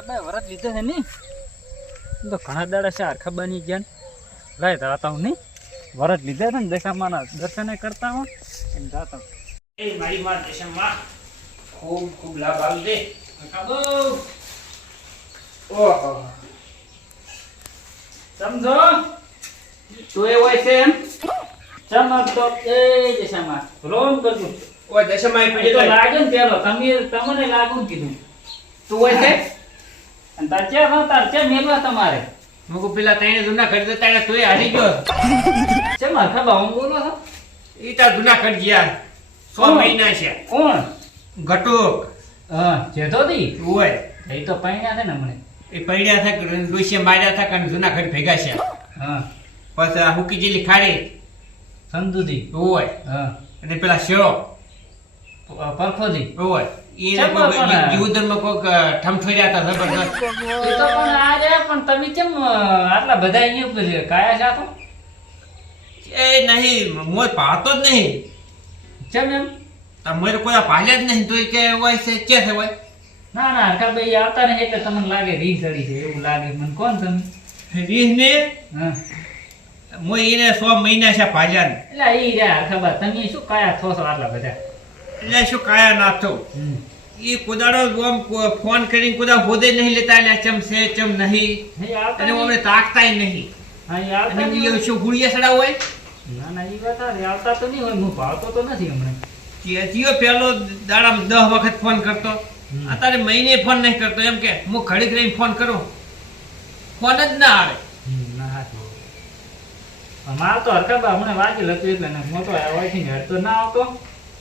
હરખા વરત લીધે છે નહીં તો ઘણા દાડા છે હરખા બની ગયા લાય જાતા હું નહીં વરત લીધા છે ને દશામાના દર્શન કરતા હું એમ જાતા એ મારી માં દશામાં ખૂબ ખૂબ લાભ આવી દે ઓહો સમજો તું એ હોય છે એમ ચમકતો એ દશામાં રોમ કરતું ઓય દશામાં એ તો લાગે ને પેલો તમને લાગુ કીધું તું હોય છે અને તાર ચે મેલવા તમારે મગુ પેલા તઈને જૂના ઘડી દેતા તું હારી ગયો ચે માથા બાઉં બોલો છો ઈ તાર જૂના ઘડી ગયા 100 મહિના છે કોણ ઘટુક હા જેતો દી ઓય એ તો પૈણ્યા છે ને હમણે એ પડ્યા થા ડોશિયા માર્યા થા કારણ જૂના ઘડી ભેગા છે હા પછી આ હુકી જેલી ખાડી સંતુજી ઓય હા અને પેલા શેરો પરખોજી ઓય યુદ્ધમાં કોક ઠમઠોડ્યા હતા જબરદસ્ત એ તો પણ આજે પણ તમે કેમ આટલા બધા અહીંયા ઉપર કાયા છે આ તો એ નહીં મોર પાતો જ નહીં કેમ એમ તમારે કોઈ પાલ્યા જ નહીં તો કે હોય છે કે છે હોય ના ના હરખા ભાઈ આવતા ને એટલે તમને લાગે રીહ ચડી છે એવું લાગે મને કોણ તમે રીહ ને હા મોય એને 100 મહિના છે પાલ્યા ને એટલે ઈ રહ્યા હરખા બા તમે શું કાયા થો છો આટલા બધા એટલે શું કાયા ના થો એ કોદાડો આમ ફોન કરીને કોદા હોદે નહીં લેતા એટલે ચમ છે ચમ નહીં અને અમને તાકતાય નહીં અને બીજો શું ગુડિયા સડા હોય ના ના ઈ વાત આ આવતા તો નહીં હોય હું ભાવતો તો નથી હમણાં જીઓ પેલો દાડામાં 10 વખત ફોન કરતો અત્યારે મહિને ફોન નહીં કરતો એમ કે હું ઘડીક રહીને ફોન કરું ફોન જ ના આવે ના માર તો હરખા બા હમણાં વાંચી લખ્યું એટલે ને મોટો હોય છે ને તો ના આવતો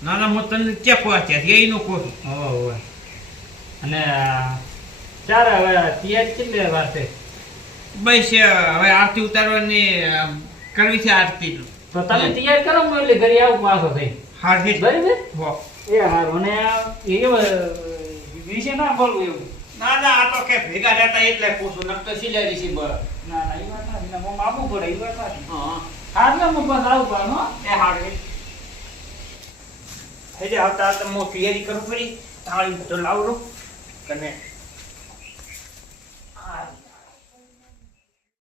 ના ના હું તને ક્યાં પહોંચ્યા એનું કહું ઓહો અને ચાર હવે તૈયાર કેટલી વાર છે બસ હવે આરતી ઉતારવાની કરવી છે આરતી તો તમે તૈયાર કરો હું એટલે ઘરે આવું પાછો થઈ હાર્દિક બરાબર હો એ હારું અને એ વિશે ના બોલવું એવું ના ના આ તો કે ભેગા રહેતા એટલે પૂછું નકતો સિલારી છે બર ના ના એ વાત નથી ને હું આપવું પડે એ વાત નથી હા હારને હું બસ આવું પડે હો એ હાર્દિક હે જે આવતા તો હું તૈયારી કરું પડી તાળી તો લાવડો કને